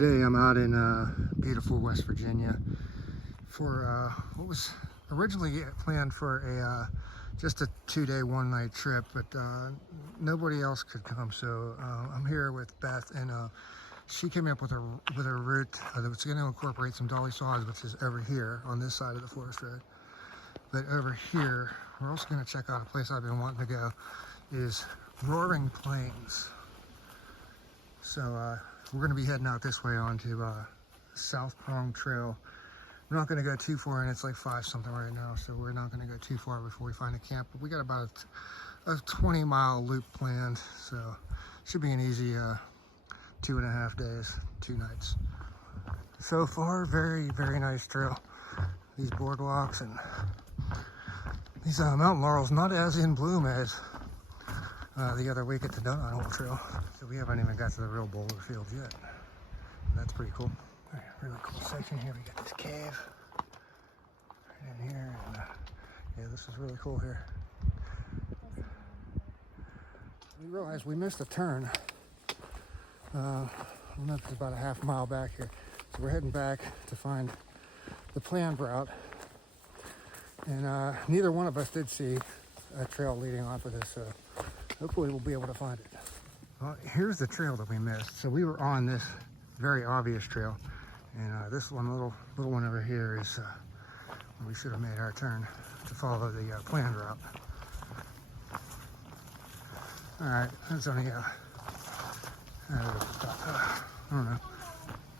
Today I'm out in beautiful West Virginia for what was originally planned for a just a 2-day, 1-night trip, but nobody else could come, so I'm here with Beth, and she came up with a route that's going to incorporate some Dolly Sods, which is over here on this side of the forest road. But over here, we're also going to check out a place I've been wanting to go, is Roaring Plains. So we're going to be heading out this way onto South Prong Trail. We're not going to go too far, and it's like 5 something right now, so we're not going to go too far before we find a camp. But we got about a 20-mile loop planned, so should be an easy 2.5 days, 2 nights. So far, very, very nice trail. These boardwalks and these mountain laurels, not as in bloom as the other week at the Donut Hole Trail. So we haven't even got to the real boulder fields yet. That's pretty cool. All right, really cool section here. We got this cave right in here, and yeah, this is really cool here. We realized we missed a turn. It's about a half mile back here, so we're heading back to find the planned route. And neither one of us did see a trail leading off of this, so hopefully we'll be able to find it. Well, here's the trail that we missed. So we were on this very obvious trail, and this little one over here is where we should have made our turn to follow the planned route. All right, that's only I don't know,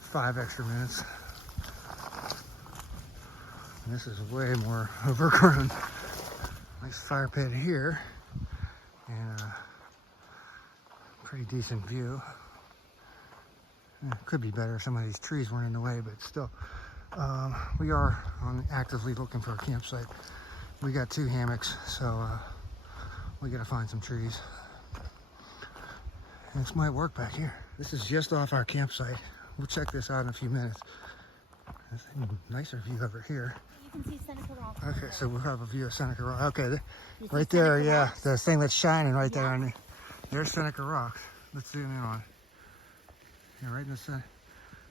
5 extra minutes. And this is way more overgrown. Nice fire pit here, and pretty decent view. Could be better if some of these trees weren't in the way, but still, we are actively looking for a campsite. We got 2 hammocks, so we gotta find some trees. And this might work back here. This is just off our campsite. We'll check this out in a few minutes. There's a nicer view over here. You can see Seneca Rock. Okay, so we'll have a view of Seneca Rock. Okay, right there, yeah, the thing that's shining right there. On there's Seneca Rocks. Let's zoom in on it. Yeah, right in the center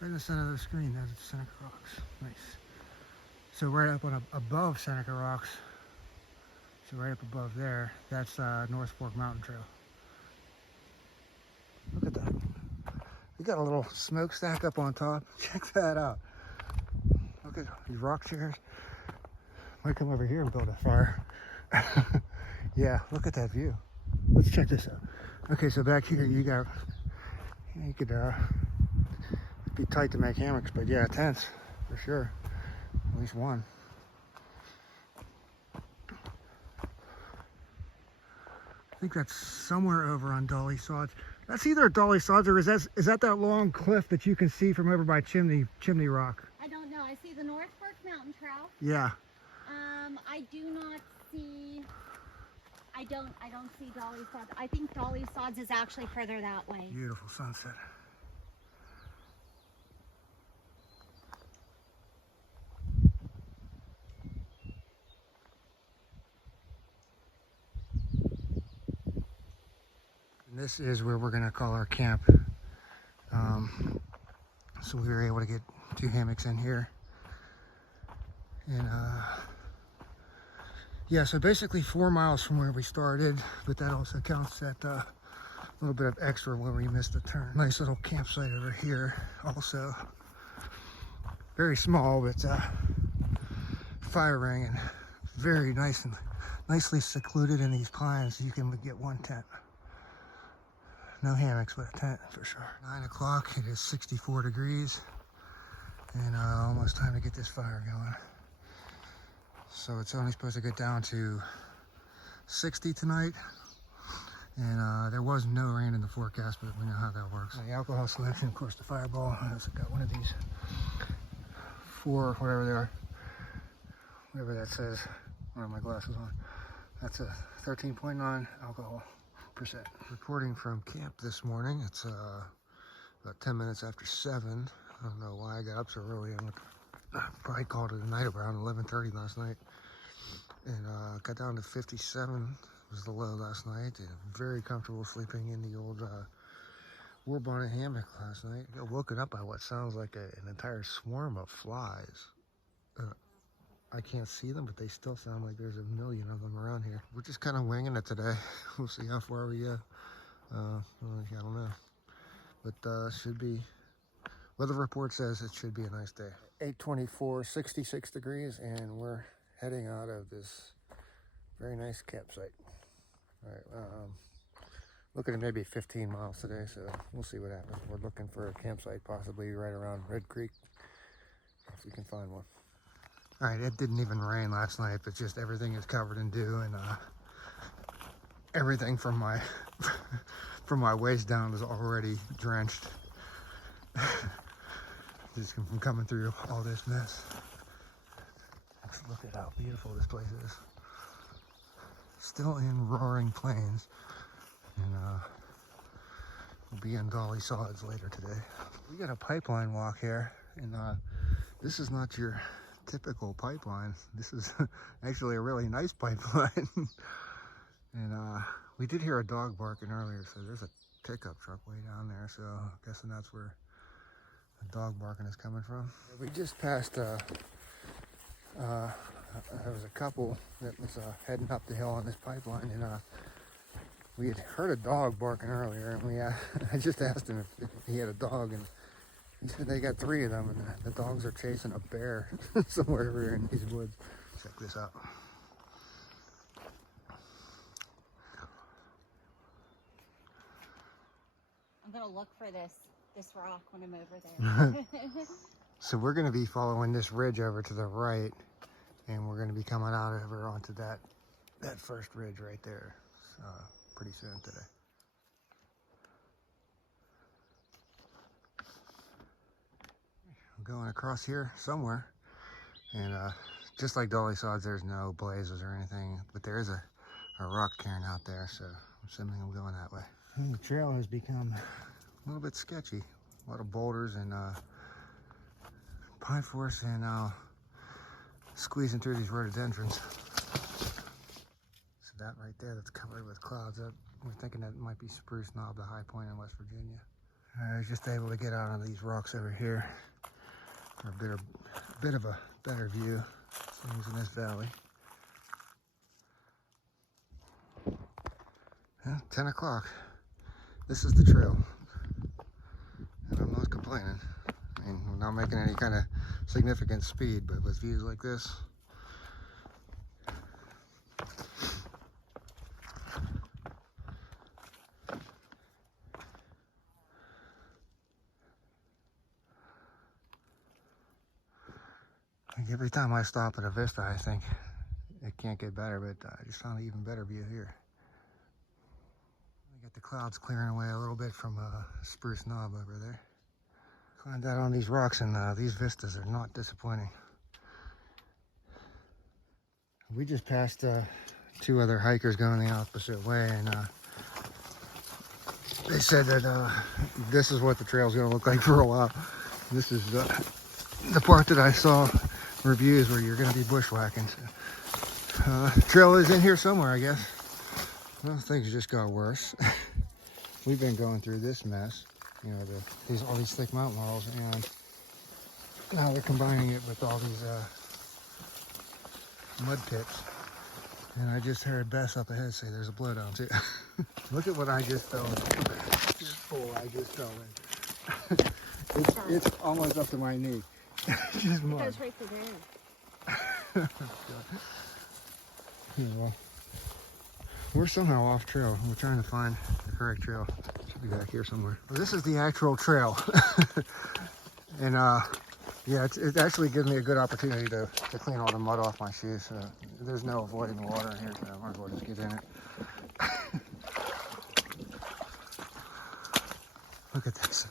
of the screen. There's Seneca Rocks. Nice. So right up on above Seneca Rocks. So right up above there, that's North Fork Mountain Trail. Look at that. We got a little smokestack up on top. Check that out. Look at these rock chairs. Might come over here and build a fire. Yeah, look at that view. Let's check this out. Okay, so back here you could it'd be tight to make hammocks, but yeah, tents for sure. At least one. I think that's somewhere over on Dolly Sods. That's either Dolly Sods, or is that long cliff that you can see from over by Chimney Rock? I don't know. I see the North Fork Mountain Trail. Yeah. I do not see. I don't see Dolly Sods. I think Dolly Sods is actually further that way. Beautiful sunset. And this is where we're gonna call our camp. So we were able to get 2 hammocks in here. And yeah, so basically 4 miles from where we started, but that also counts at a little bit of extra where we missed a turn. Nice little campsite over here also. Very small, but fire ring, and very nice and nicely secluded in these pines. You can get 1 tent. No hammocks, but a tent for sure. 9 o'clock, it is 64 degrees, and almost time to get this fire going. So it's only supposed to get down to 60 tonight, and there was no rain in the forecast, but we know how that works. The alcohol solution, of course, the Fireball. I also got one of these 4, whatever they are, whatever that says. I don't have my glasses on. That's a 13.9 alcohol %. Reporting from camp this morning. It's about 10 minutes after 7. I don't know why I got up so early. I probably called it a night around 11:30 last night, and got down to 57 was the low last night. And very comfortable sleeping in the old Wore on a hammock last night. I got woken up by what sounds like an entire swarm of flies. I can't see them, but they still sound like there's a million of them around here. We're just kind of winging it today. We'll see how far we get. I don't know. But should be, weather report says it should be a nice day. 8:24, 66 degrees, and we're heading out of this very nice campsite. All right, looking at maybe 15 miles today, so we'll see what happens. We're looking for a campsite possibly right around Red Creek, if we can find one. All right, it didn't even rain last night, but just everything is covered in dew, and everything from my from my waist down is already drenched. Just from coming through all this mess. Let's look at how beautiful this place is. Still in roaring plains, and we'll be in Dolly Sods later today. We got a pipeline walk here, and this is not your typical pipeline. This is actually a really nice pipeline. And we did hear a dog barking earlier, so there's a pickup truck way down there, so I'm guessing that's where the dog barking is coming from. We just passed there was a couple that was heading up the hill on this pipeline, and we had heard a dog barking earlier, and I just asked him if he had a dog, and he said they got 3 of them, and the dogs are chasing a bear somewhere over here in these woods. Check this out. I'm gonna look for this rock when I'm over there. So we're gonna be following this ridge over to the right, and we're gonna be coming out over onto that first ridge right there pretty soon today. I'm going across here somewhere, and just like Dolly Sods, there's no blazes or anything, but there is a rock cairn out there, so I'm assuming I'm going that way. And the trail has become a little bit sketchy. A lot of boulders and pine forest, and squeezing through these rhododendrons. So that right there, that's covered with clouds. We're thinking that might be Spruce Knob, the high point in West Virginia. I was just able to get out on these rocks over here for a bit of a better view. Things in this valley. Yeah, 10 o'clock. This is the trail. And I'm not complaining. I mean, we're not making any kind of significant speed, but with views like this, like every time I stop at a vista, I think it can't get better, but I just found an even better view here. I got the clouds clearing away a little bit from Spruce Knob over there. Climbed out on these rocks, and these vistas are not disappointing. We just passed 2 other hikers going the opposite way, and they said that this is what the trail's going to look like for a while. This is the part that I saw reviews where you're going to be bushwhacking. So, trail is in here somewhere, I guess. Well, things just got worse. We've been going through this mess, you know, all these thick mountain laurels, and now they're combining it with all these mud pits. And I just heard Bess up ahead say there's a blowdown too. Look at what I just fell into. This hole I just fell into. It's almost up to my knee. Just mud. It goes right through there. Yeah, well, we're somehow off trail. We're trying to find the correct trail. Should be back here somewhere. Well, this is the actual trail. And yeah, it actually gives me a good opportunity to clean all the mud off my shoes. So there's no avoiding the water in here, so I might as well just get in it. Look at this.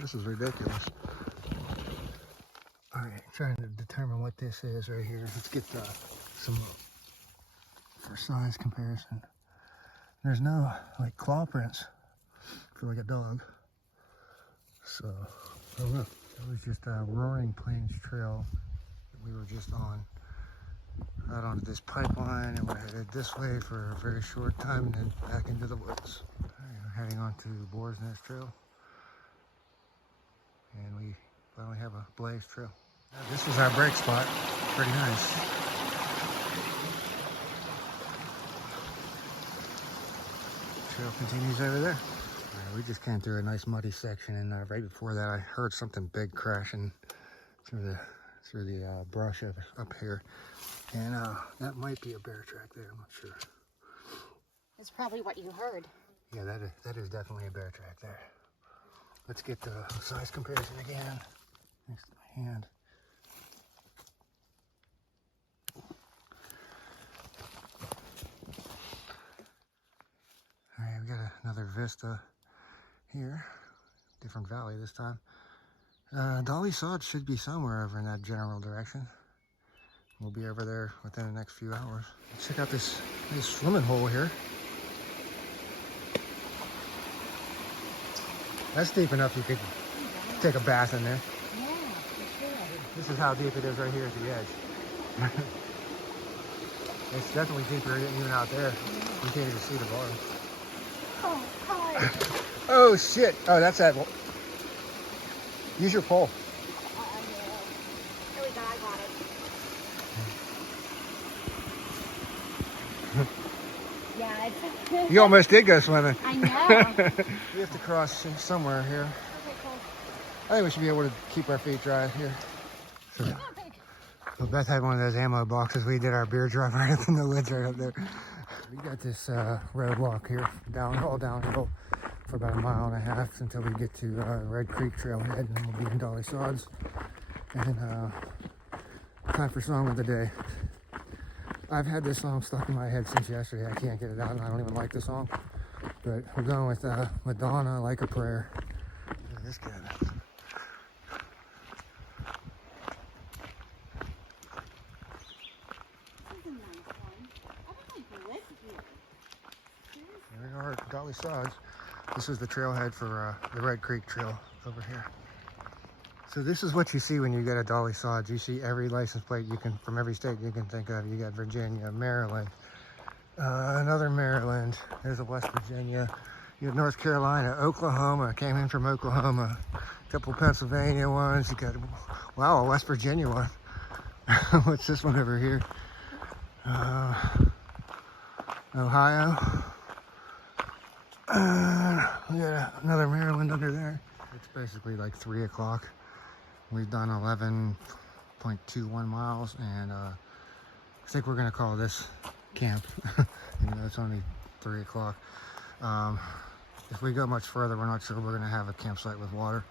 This is ridiculous. All right, trying to determine what this is right here. Let's get some for size comparison. There's no like claw prints for like a dog. So I don't know. It was just a roaring plains trail that we were just on. Out onto this pipeline, and we're headed this way for a very short time, and then back into the woods. All right, we're heading on to Boar's Nest Trail. And we finally have a blaze trail. This is our break spot. Pretty nice. Trail continues over there. Alright, we just came through a nice muddy section, and right before that I heard something big crashing through the brush up here. And that might be a bear track there, I'm not sure. It's probably what you heard. Yeah, that is definitely a bear track there. Let's get the size comparison again. Next to my hand. Alright, we got another vista here. Different valley this time. Dolly Sods should be somewhere over in that general direction. We'll be over there within the next few hours. Check out this swimming hole here. That's deep enough you could take a bath in there. Yeah, for sure. This is how deep it is right here at the edge. It's definitely deeper even out there. You can't even see the bottom. Oh, God. Oh shit! Oh, that's that. Use your pole. Here we go, I got it. Yeah, it's... You almost did go swimming. I know. We have to cross somewhere here. Okay, cool. I think we should be able to keep our feet dry here. So Beth had one of those ammo boxes. We did our beer drive right up in the woods right up there. We got this road walk here, all downhill for about 1.5 miles until we get to Red Creek Trailhead, and then we'll be in Dolly Sods. And time for song of the day. I've had this song stuck in my head since yesterday. I can't get it out, and I don't even like the song. But we're going with Madonna, Like a Prayer. Look at this guy. Here we are at Dolly Sods. This is the trailhead for the Red Creek Trail over here. So this is what you see when you get a Dolly Sods. You see every license plate you can from every state you can think of. You got Virginia, Maryland, another Maryland. There's a West Virginia. You have North Carolina, Oklahoma. Came in from Oklahoma. A couple Pennsylvania ones. You got, wow, a West Virginia one. What's this one over here? Ohio. We got another Maryland under there. It's basically like 3 o'clock. We've done 11.21 miles, and I think we're gonna call this camp. Even though it's only 3 o'clock. If we go much further, we're not sure we're gonna have a campsite with water.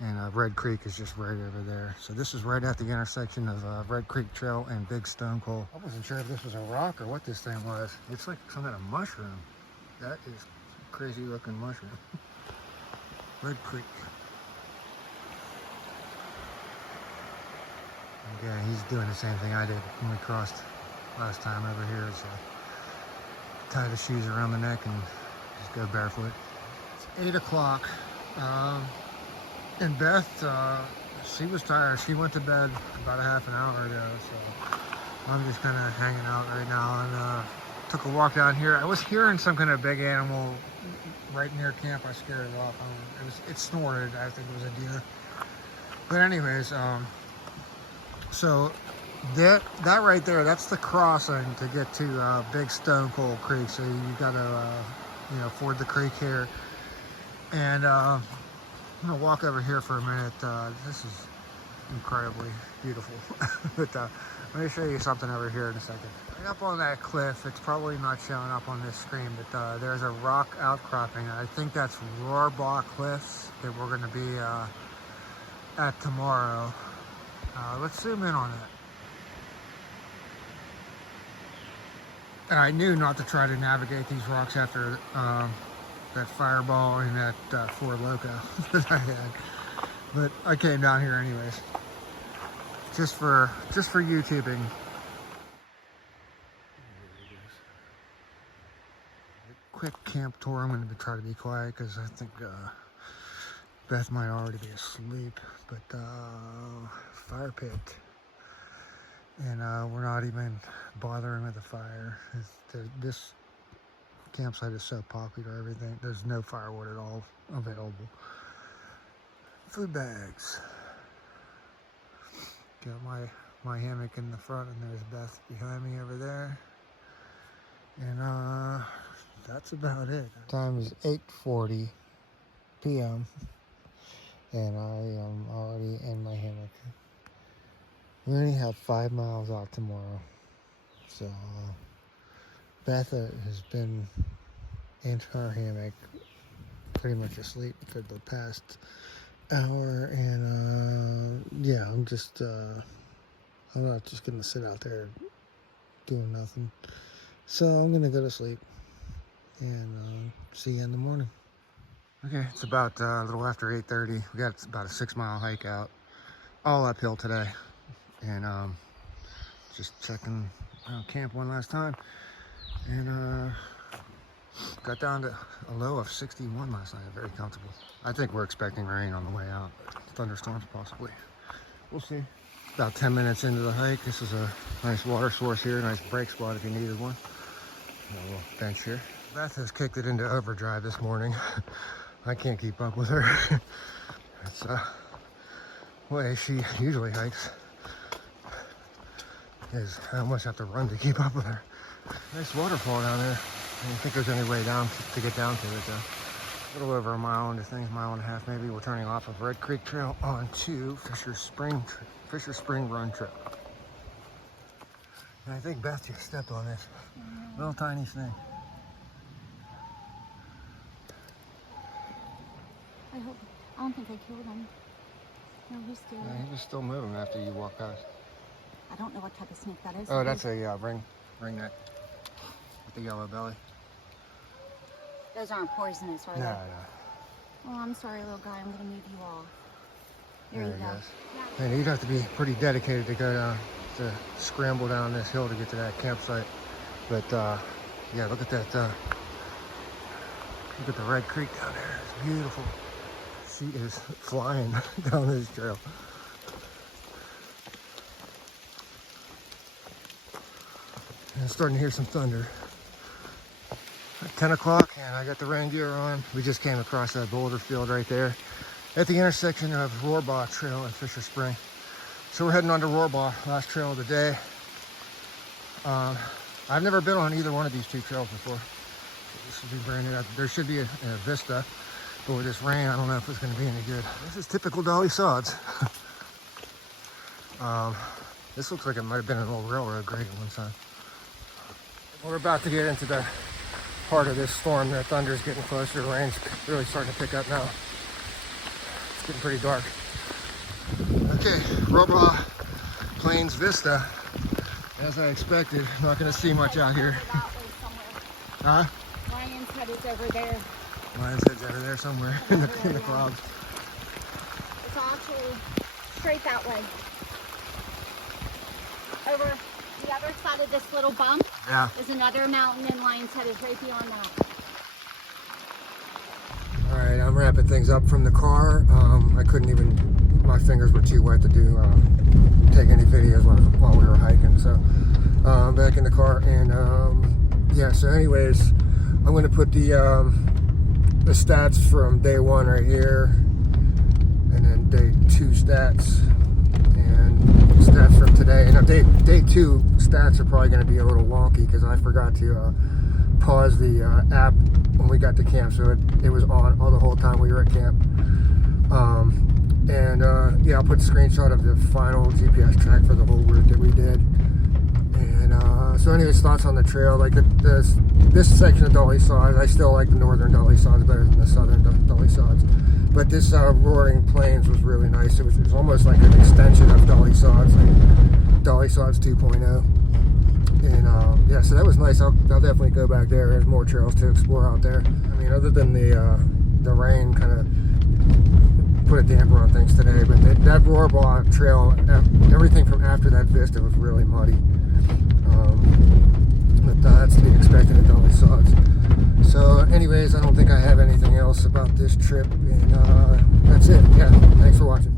And Red Creek is just right over there. So this is right at the intersection of Red Creek Trail and Big Stone Coal. I wasn't sure if this was a rock or what this thing was. It's like some kind of mushroom. That is a crazy looking mushroom. Red Creek. Yeah, he's doing the same thing I did when we crossed last time over here. So tie the shoes around the neck and just go barefoot. It's 8 o'clock. And Beth, she was tired. She went to bed about a half an hour ago, so I'm just kind of hanging out right now, and took a walk down here. I was hearing some kind of big animal right near camp. I scared it off. It snorted. I think it was a deer. But anyways, so that right there, that's the crossing to get to Big Stone Coal Creek. So you got to ford the creek here, and I'm gonna walk over here for a minute. This is incredibly beautiful. But let me show you something over here in a second. Right up on that cliff, it's probably not showing up on this screen, but there's a rock outcropping. I think that's Rohrbach Cliffs that we're gonna be at tomorrow. Let's zoom in on it. And I knew not to try to navigate these rocks after that fireball and that Four Loco that I had, but I came down here anyways, just for YouTubing. Quick camp tour. I'm going to try to be quiet because I think Beth might already be asleep. But fire pit, and we're not even bothering with the fire. This campsite is so popular, everything, there's no firewood at all available. Food bags. Got my hammock in the front, and there's Beth behind me over there. And that's about it. Time is 8:40 p.m. and I am already in my hammock. We only have 5 miles out tomorrow. So Beth has been in her hammock pretty much asleep for the past hour, and yeah, I'm not just gonna sit out there doing nothing. So I'm gonna go to sleep and see you in the morning. Okay, it's about a little after 8:30. We got about a 6-mile hike out, all uphill today, and just checking camp one last time, and got down to a low of 61 last night. Very comfortable. I think we're expecting rain on the way out, but thunderstorms possibly. We'll see. About 10 minutes into the hike. This is a nice water source here, nice break spot if you needed one. A little bench here. Beth has kicked it into overdrive this morning. I can't keep up with her. It's the way she usually hikes. Is I almost have to run to keep up with her. Nice waterfall down there. I don't think there's any way down to get down to it though. A little over a mile into things, mile and a half maybe. We're turning off of Red Creek Trail onto Fisher Spring Run Trail. And I think Beth just stepped on this little tiny thing. I don't think I killed him. No, he's still. Yeah, he was still moving after you walked past. I don't know what type of snake that is. Oh, that's a ring neck with the yellow belly. Those aren't poisonous, are No, they? no. Oh, I'm sorry, little guy. I'm gonna move you off. There you go. Yeah. And you'd have to be pretty dedicated to go down, to scramble down this hill to get to that campsite. But yeah, look at that. Look at the Red Creek down there. It's beautiful. She is flying down this trail. And I'm starting to hear some thunder. At 10 o'clock, and I got the rain gear on. We just came across that boulder field right there at the intersection of Rohrbaugh Trail and Fisher Spring. So we're heading on to Rohrbaugh, last trail of the day. I've never been on either one of these two trails before. So this will be brand new. There should be a vista, but with this rain, I don't know if it's going to be any good. This is typical Dolly Sods. This looks like it might have been an old railroad grade at one time. We're about to get into the part of this storm. The thunder's getting closer. The rain's really starting to pick up now. It's getting pretty dark. Okay, Rohrbaugh Plains Vista. As I expected, not going to see much out here. Huh? Lion's Head is over there. Lion's Head's over there somewhere in the clouds. It's actually straight that way. Over the other side of this little bump is another mountain, and Lion's Head is right beyond that. All right, I'm wrapping things up from the car. I couldn't even, my fingers were too wet to take any videos while we were hiking. So I'm back in the car, and yeah, so anyways, I'm going to put the stats from day 1 right here, and then day 2 stats, and stats from today. And day 2 stats are probably going to be a little wonky because I forgot to pause the app when we got to camp, so it was on all the whole time we were at camp. Yeah, I'll put a screenshot of the final GPS track for the whole route that we did. And so anyways, thoughts on the trail. Like this section of Dolly Sods, I still like the northern Dolly Sods better than the southern Dolly Sods. But this Roaring Plains was really nice. It was almost like an extension of Dolly Sods, like Dolly Sods 2.0. And yeah, so that was nice. I'll definitely go back there. There's more trails to explore out there. I mean, other than the rain kind of put a damper on things today, but that Rohrbaugh Trail, everything from after that vista was really muddy. But that's to be expected at Dolly Sods. So anyways, I don't think I have anything else about this trip, and that's it. Yeah, thanks for watching.